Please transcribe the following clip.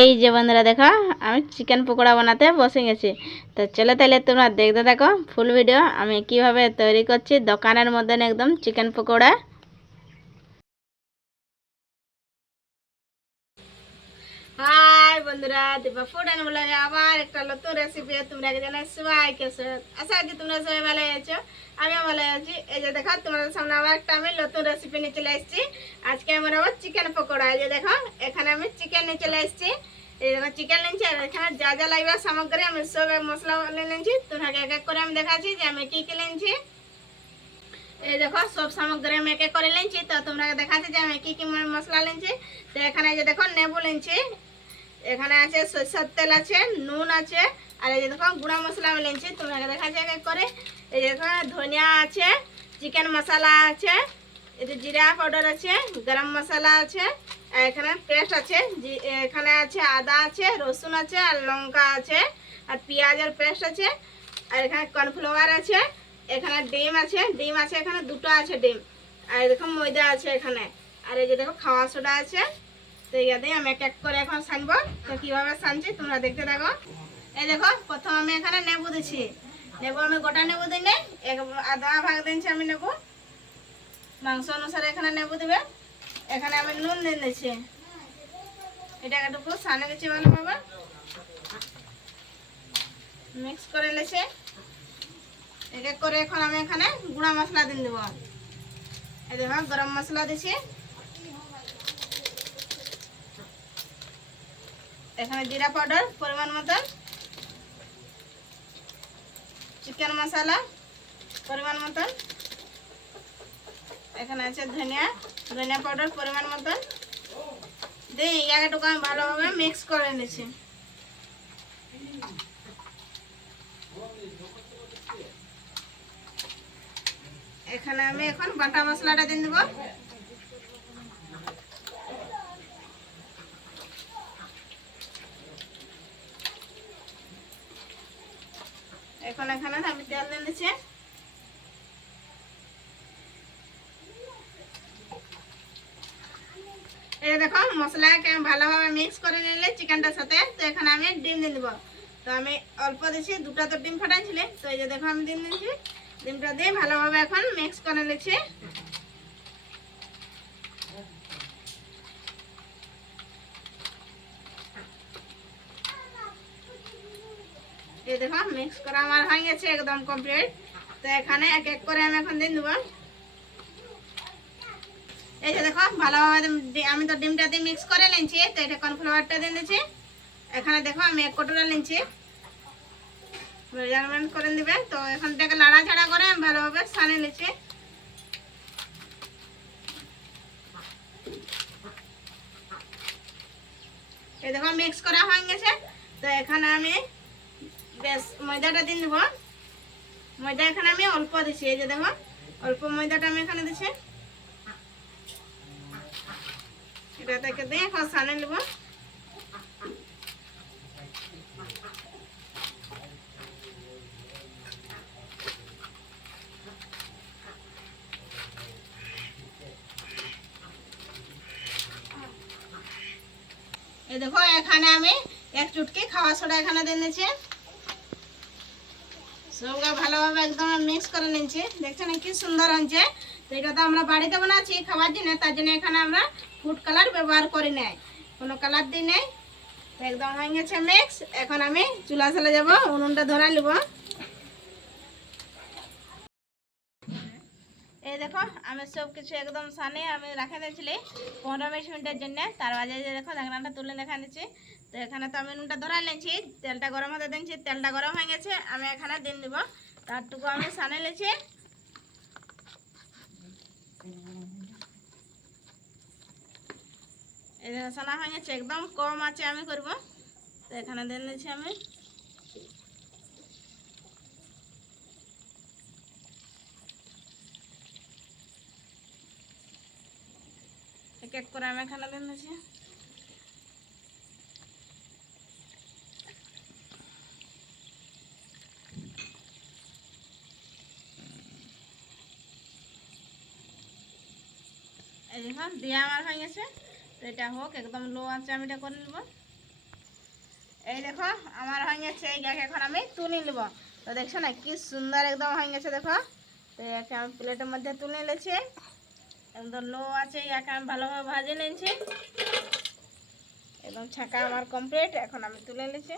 এই যে বন্ধুরা দেখো আমি চিকেন পকোড়া বানাতে বসে গেছি। তো চলো তাহলে তোমরা দেখতে থাকো ফুল ভিডিও আমি কিভাবে তৈরি করছি দোকানের মধ্যে একদম চিকেন পকোড়া। হাই বন্ধুরা, দীপা ফুড এন্ড ব্লগে আবার একটা নতুন রেসিপি তোমরা জানাই সবাইকে আশা করি তোমরা সবাই ভালো আছো, আমিও ভালো আছি। এই যে দেখো তোমাদের সামনে আবার একটা আমি নতুন রেসিপি নিয়ে চলে এসেছি। আজকে আমার আবার চিকেন পকোড়া। এই যে দেখো এখানে আমি চিকেন নিয়ে চলে এসেছি। এই দেখো চিকেন নিয়েছি আর এখানে যা যা লাগবে সামগ্রী আমি সব মশলা নিয়েছি। তোমাকে এক এক করে আমি দেখাচ্ছি যে আমি কি কি নিয়েছি। এই দেখো সব সামগ্রী আমি এক এক করে নিয়েছি, তো তোমরা দেখাচ্ছি যে আমি কি কি মশলা নিয়েছি। তো এখানে যে দেখো নেবু নিয়েছি, এখানে আছে সরষের তেল আছে, নুন আছে, আর এই যে দেখো গুঁড়া মশলা আমি নিয়েছি। তোমাকে দেখাচ্ছি এক এক করে। এই যে দেখো ধনিয়া আছে, চিকেন মশলা আছে, এই যে জিরা পাউডার আছে, গরম মশলা আছে, আর এখানে পেস্ট আছে, এখানে আছে আদা আছে, রসুন আছে, আর লঙ্কা আছে, আর পেঁয়াজের পেস্ট আছে, আর এখানে কর্নফ্লাওয়ার আছে, এখানে ডিম আছে, এখানে দুটো আছে ডিম, আর দেখো ময়দা আছে এখানে, আর এই যে দেখো খাওয়া সোডা আছে। তো ইয়াতে আমি এক এক করে এখন সানবো। তো কিভাবে সানছি তোমরা দেখতে থাকো। এই দেখো প্রথম আমি এখানে নেবু দিচ্ছি। নেবু আমি গোটা নেবু দিই নেই, আধা ভাগ দিচ্ছি আমি নেবু, মাংস অনুসারে এখানে নেবু দিবে। এখানে আমি নুন দিয়ে দিচ্ছি, এটা একটু সানে গেছি ভালোভাবে মিক্স করে নিয়েছি। এক এক করে এখন আমি এখানে গুঁড়া মশলা দিয়ে দেবো। এই দেখো গরম মশলা দিচ্ছি, এখানে জিরা পাউডার পরিমাণ মতো, চিকেন মশলা পরিমাণ মতন, এখানে আছে ধনিয়া পাউডার পরিমাণ মতন দিয়ে একটুকু আমি ভালোভাবে মিক্স করে নিচ্ছি। এখানে আমি এখন বাটা মশলাটা দিয়ে দেবো। এখন এখানে আমি তেল দিয়ে দিচ্ছি। এই দেখো মশলাকে আমি ভালোভাবে মিক্স করে নিলে চিকেনটার সাথে। তো এখানে আমি ডিম দিয়ে দেবো। তো আমি অল্প দিচ্ছি, দুটা তো ডিম ফাটাইছিল। তো এই যে দেখো আমি ডিম দিচ্ছি, ডিমটা দিয়ে ভালোভাবে এখন মিক্স করে নিচ্ছি। এই দেখো মিক্স করা আমার হয়ে গেছে একদম কমপ্লিট। তো এখানে এক এক করে আমি এখন দিয়ে দেবো। এই যে দেখো ভালোভাবে আমি তো ডিমটা দিয়ে মিক্স করে নিয়েছি। তো এটা কর্নফ্লাওয়ারটা দিয়ে দিচ্ছি। এখানে দেখো আমি এক কটোরা নিচ্ছি, মেজারমেন্ট করে দিবে। তো এখন থেকে নাড়াচাড়া করে আমি ভালোভাবে সানিয়ে নিচ্ছি। এই দেখো মিক্স করা হয়ে গেছে। তো এখানে আমি বেশ ময়দাটা দিয়ে দেবো। ময়দা এখানে আমি অল্প দিচ্ছি, এই যে দেখো অল্প ময়দাটা আমি এখানে দিচ্ছি। এটা থেকে দিয়ে এখন সানিয়ে নেবো। এই দেখো এখানে আমি এক চুটকি খাওয়া সোডা এখানে দিয়ে নিয়েছি। সবকে ভালোভাবে একদম মিক্স করে নিয়েছি। দেখছেন কি সুন্দর হয়েছে। তো এটা তো আমরা বাড়িতে বানাচ্ছি খাবার জন্য, তার জন্য এখানে আমরা ফুড কালার ব্যবহার করি নাই, কোনো কালার দিই নাই। তো একদম হয়ে গেছে মিক্স। এখন আমি চুলা চলে যাবো, উনুনটা ধরাই নেব। এই দেখো আমি সব কিছু একদম সানিয়ে আমি রাখে দিয়েছিলি 15-20 মিনিটের জন্য। তার বাজে যে দেখো ঢাকনাটা তুলে দেখা নিচ্ছি। তো এখানে তো আমি নুনটা ধরা নিয়েছি, তেলটা গরম হতে দিচ্ছি। তেলটা গরম হয়ে গেছে, আমি এখানে দিন দিব। তারটুকু আমি সানিয়ে নিয়েছি। এই দেখো সানা হয়ে গেছে, একদম কম আছে আমি করব। তো এখানে দিন দিচ্ছি আমি। এক এক করে আমি এখানে দিন দিচ্ছি। এই দেখো দিয়া আমার হয়ে গেছে। তো এটা হোক একদম লো আঁচে আমি এটা করে নেব। দেখো আমার হয়ে গেছে, এই গাকে এখন আমি তুলে নেব। তো দেখছো না কি সুন্দর একদম হয়ে গেছে দেখো। তো একে আমি প্লেটের মধ্যে তুলে নিয়েছি, একদম লো আছে, ইয়াকে আমি ভালোভাবে ভাজে নিয়েছি, একদম ছাকা আমার কমপ্লিট। এখন আমি তুলে নিয়েছি।